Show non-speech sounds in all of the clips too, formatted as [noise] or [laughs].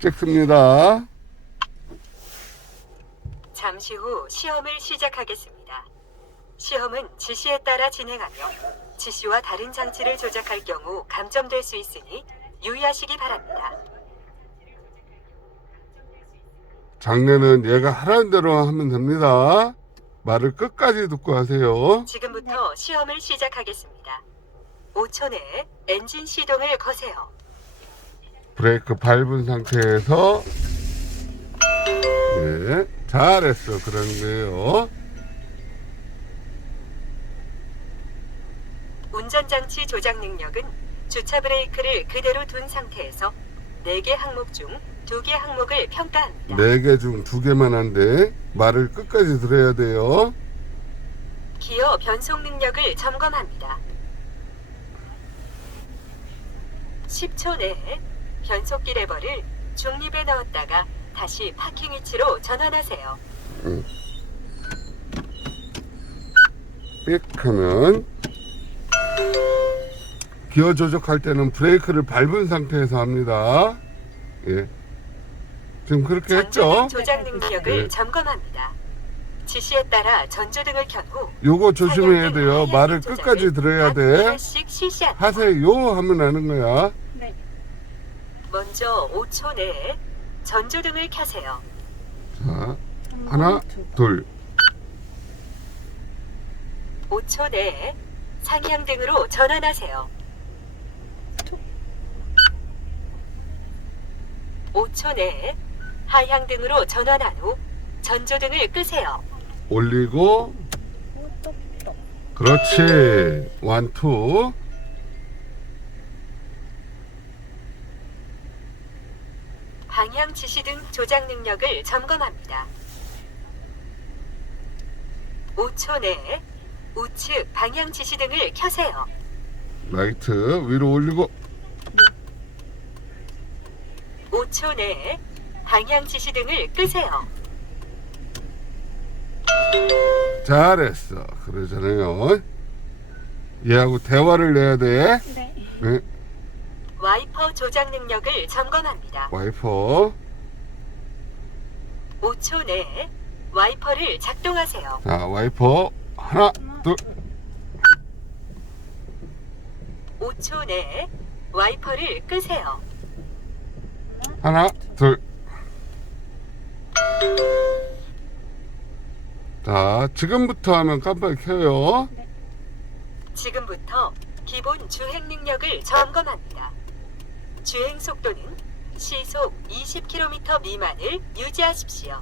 찍습니다. 잠시 후 시험을 시작하겠습니다. 시험은 지시에 따라 진행하며 지시와 다른 장치를 조작할 경우 감점될 수 있으니 유의하시기 바랍니다. 장례는 얘가 하라는 대로 하면 됩니다. 말을 끝까지 듣고 하세요. 지금부터 시험을 시작하겠습니다. 5초 내에 엔진 시동을 거세요. 브레이크 밟은 상태에서 네, 잘했어 거예요. 운전장치 조작 능력은 주차 브레이크를 그대로 둔 상태에서 4개 항목 중 2개 항목을 평가합니다. 네개중두 개만 한데 말을 끝까지 들어야 돼요. 기어 변속 능력을 점검합니다. 10초 내에 변속기 레버를 중립에 넣었다가 다시 파킹 위치로 전환하세요. 삑 하면 기어 조작할 때는 브레이크를 밟은 상태에서 합니다. 예. 지금 그렇게 했죠? 전조등 조작 능력을 네. 점검합니다. 지시에 따라 전조등을 켠후 요거 조심해야 돼요. 말을 끝까지 들어야 각 돼. 하세요 하면 하는 거야. 네. 먼저 5초 내에 전조등을 켜세요. 자, 하나, 둘. 5초 내에 상향등으로 전환하세요. 5초 내에 하향등으로 전환한 후 전조등을 끄세요. 올리고. 그렇지. 원, 투. 방향 지시 등 조작 능력을 점검합니다. 5초 내에 우측 방향 지시 등을 켜세요. 라이트 위로 올리고 5초 내에 방향 지시 등을 끄세요. 잘했어. 그러잖아요. 얘하고 대화를 내야 돼. 네. 네. 와이퍼 조작 능력을 점검합니다. 와이퍼. 5초 내에 와이퍼를 작동하세요. 자, 와이퍼. 하나, 둘. 5초 내에 와이퍼를 끄세요. 하나, 둘. 자, 지금부터 하면 깜빡이 켜요. 지금부터 기본 주행 능력을 점검합니다. 주행 속도는 시속 20km 미만을 유지하십시오.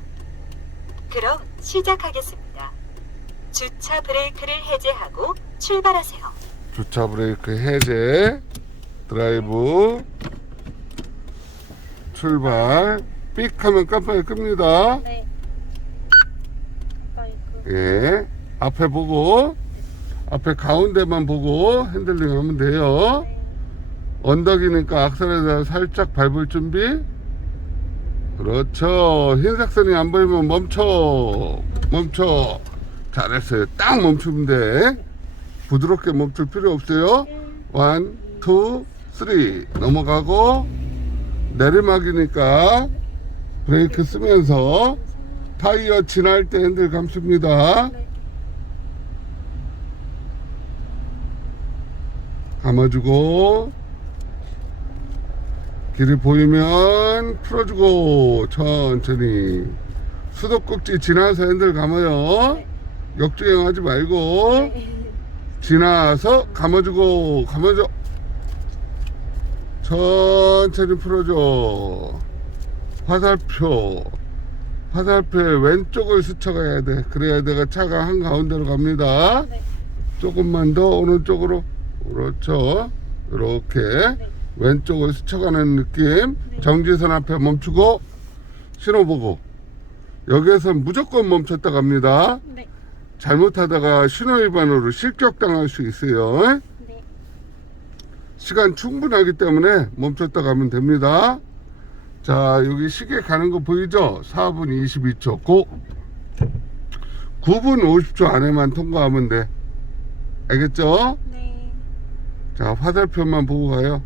그럼 시작하겠습니다. 주차 브레이크를 해제하고 출발하세요. 주차 브레이크 해제. 드라이브. 출발. 삑 하면 깜빡이 끕니다. 네. 예. 앞에 보고, 앞에 가운데만 보고 핸들링 하면 돼요. 네. 언덕이니까 악셀에다 살짝 밟을 준비. 그렇죠. 흰색 선이 안 보이면 멈춰. 멈춰. 잘했어요. 딱 멈추면 돼. 부드럽게 멈출 필요 없어요. 원, 투, 쓰리. 넘어가고, 내리막이니까 브레이크 쓰면서 타이어 지날 때 핸들 감습니다. 네. 감아주고 길이 보이면 풀어주고 천천히 수도꼭지 지나서 핸들 감아요 네. 역주행하지 말고 네. 지나서 감아주고 감아줘 천천히 풀어줘 화살표 화살표의 왼쪽을 스쳐가야 돼 그래야 내가 차가 한가운데로 갑니다 네. 조금만 더 오른쪽으로 그렇죠 이렇게 네. 왼쪽을 스쳐가는 느낌 정지선 앞에 멈추고 신호 보고 여기에서 무조건 멈췄다 갑니다 네. 잘못하다가 신호 위반으로 실격당할 수 있어요 네. 시간 충분하기 때문에 멈췄다 가면 됩니다 자 여기 시계 가는 거 보이죠 4분 22초 고 9분 50초 안에만 통과하면 돼 알겠죠? 네. 자, 화살표만 보고 가요.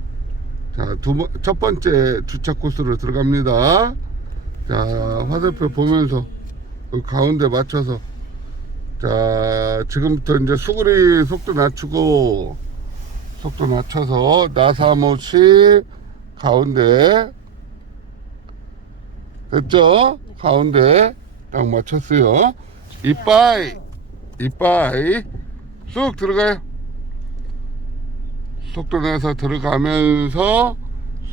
자, 두, 번- 첫 번째 주차 코스로 들어갑니다. 자, 화살표 보면서 그 가운데 맞춰서. 자, 지금부터 이제 수그리 속도 낮추고, 속도 낮춰서 나사못이 가운데. 됐죠? 가운데 딱 맞췄어요. 이빠이, 이빠이. 쑥 들어가요. 속도 내서 들어가면서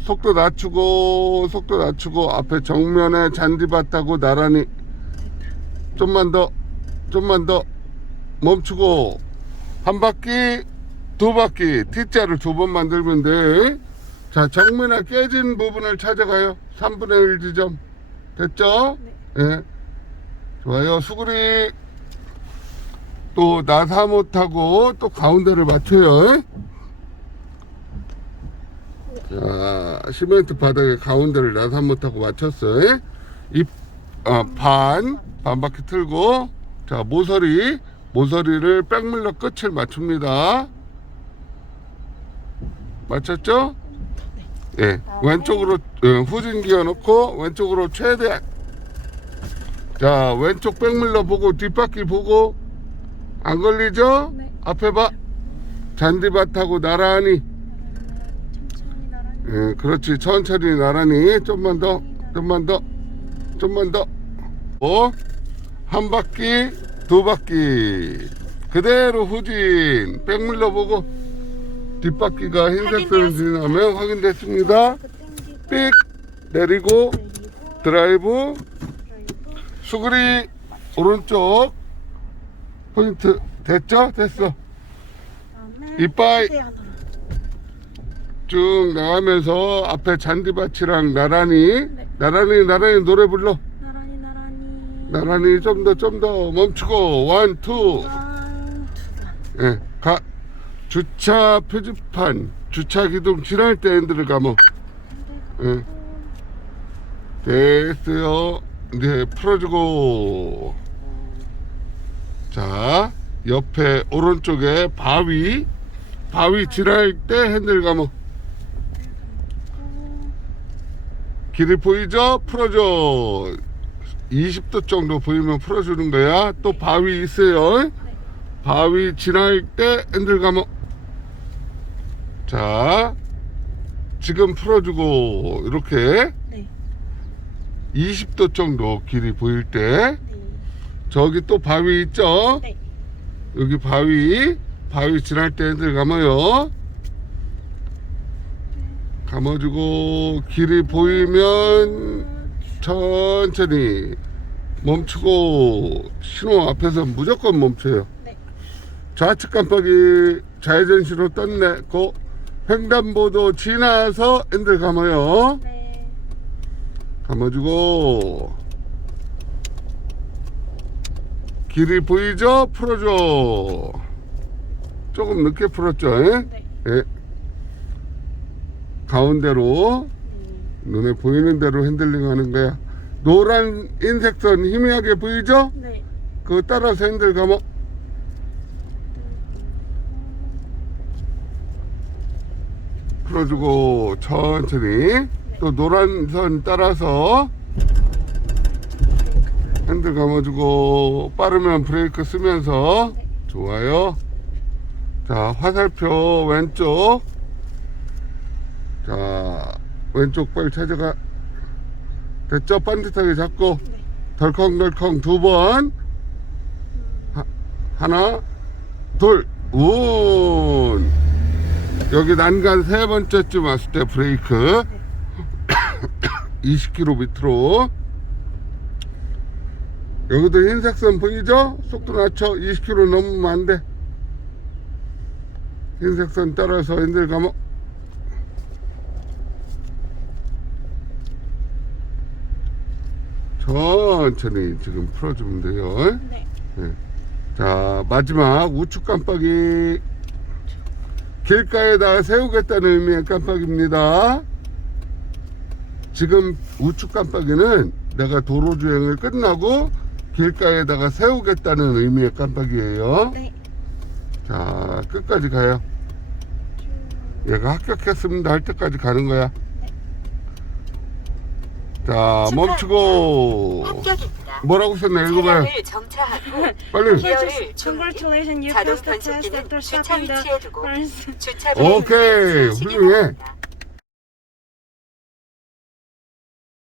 속도 낮추고 속도 낮추고 앞에 정면에 잔디밭하고 나란히 좀만 더 좀만 더 멈추고 한 바퀴 두 바퀴 T자를 두 번 만들면 돼자 정면에 깨진 부분을 찾아가요. 3분의 1 지점. 됐죠? 예. 좋아요. 수그리 또 나사 못하고 또 가운데를 맞춰요 자, 시멘트 바닥에 가운데를 나사 못하고 맞췄어요. 이, 어, 반, 반 바퀴 틀고, 자, 모서리, 모서리를 백물러 끝을 맞춥니다. 맞췄죠? 예, 왼쪽으로 어, 후진 기어 놓고, 왼쪽으로 최대. 자, 왼쪽 백물러 보고, 뒷바퀴 보고, 안 걸리죠? 네. 앞에 봐. 잔디밭하고 나란히. 예, 그렇지. 천천히 나란히 좀만 더, 좀만 더, 좀만 더. 어? 한 바퀴, 두 바퀴. 그대로 후진. 백물러 보고 뒷바퀴가 흰색 선을 지나면 확인됐습니다. 삑 내리고 드라이브 수그리 오른쪽 포인트 됐죠? 됐어. 하나 쭉 나가면서 앞에 잔디밭이랑 나란히 네. 나란히 나란히 노래 불러. 나란히 나란히 나란히 좀 더 좀 더 멈추고 원, 투. 원, 두 번. 예, 가 주차 표지판 주차 기둥 지날 때 핸들을 감어. 예, 됐어요. 이제 풀어주고. 자, 옆에 오른쪽에 바위 바위 지날 때 핸들 감어. 길이 보이죠? 풀어줘. 20도 정도 보이면 풀어주는 거야. 또 바위 있어요. 바위 지날 때 핸들 감어. 자, 지금 풀어주고, 이렇게 네. 20도 정도 길이 보일 때, 네. 저기 또 바위 있죠? 네. 여기 바위, 바위 지날 때 핸들 감아요. 감아주고, 길이 보이면 천천히 멈추고, 신호 앞에서 무조건 멈춰요. 네. 좌측 깜빡이 좌회전 신호 떴네. 고 횡단보도 지나서 핸들 감아요. 네. 감아주고 길이 보이죠? 풀어줘. 조금 늦게 풀었죠? 예? 네. 예. 가운데로 네. 눈에 보이는 대로 핸들링 하는 거야. 노란 인색선 희미하게 보이죠? 네. 그거 따라서 핸들 감아. 풀어주고 천천히 또 노란 선 따라서 핸들 감아주고 빠르면 브레이크 쓰면서 좋아요 자 화살표 왼쪽 자 왼쪽 빨리 찾아가 됐죠? 반듯하게 잡고 네. 덜컹덜컹 두번. 하나 둘운. 여기 난간 세 번째쯤 왔을 때 브레이크. [coughs] 20km 밑으로. 여기도 흰색선 보이죠? 속도 낮춰. 20km 넘으면 안돼 흰색선 따라서 핸들 감어 천천히 지금 풀어주면 돼요 네. 자 마지막 우측 깜빡이 길가에다가 세우겠다는 의미의 깜빡입니다 지금 우측 깜빡이는 내가 도로 주행을 끝나고 길가에다가 세우겠다는 의미의 깜빡이에요 네. 자 끝까지 가요 쭉. 얘가 합격했습니다 할 때까지 가는 거야. 자. 멈추고. 합격입니다. 뭐라고 썼나 읽어봐요. 차량을 정차하고 [laughs] 빨리. 기어를 Congratulations, you 자동 passed the test after 주차 stopping the 위치에 두고 first. 주차를 오케이, 훌륭해.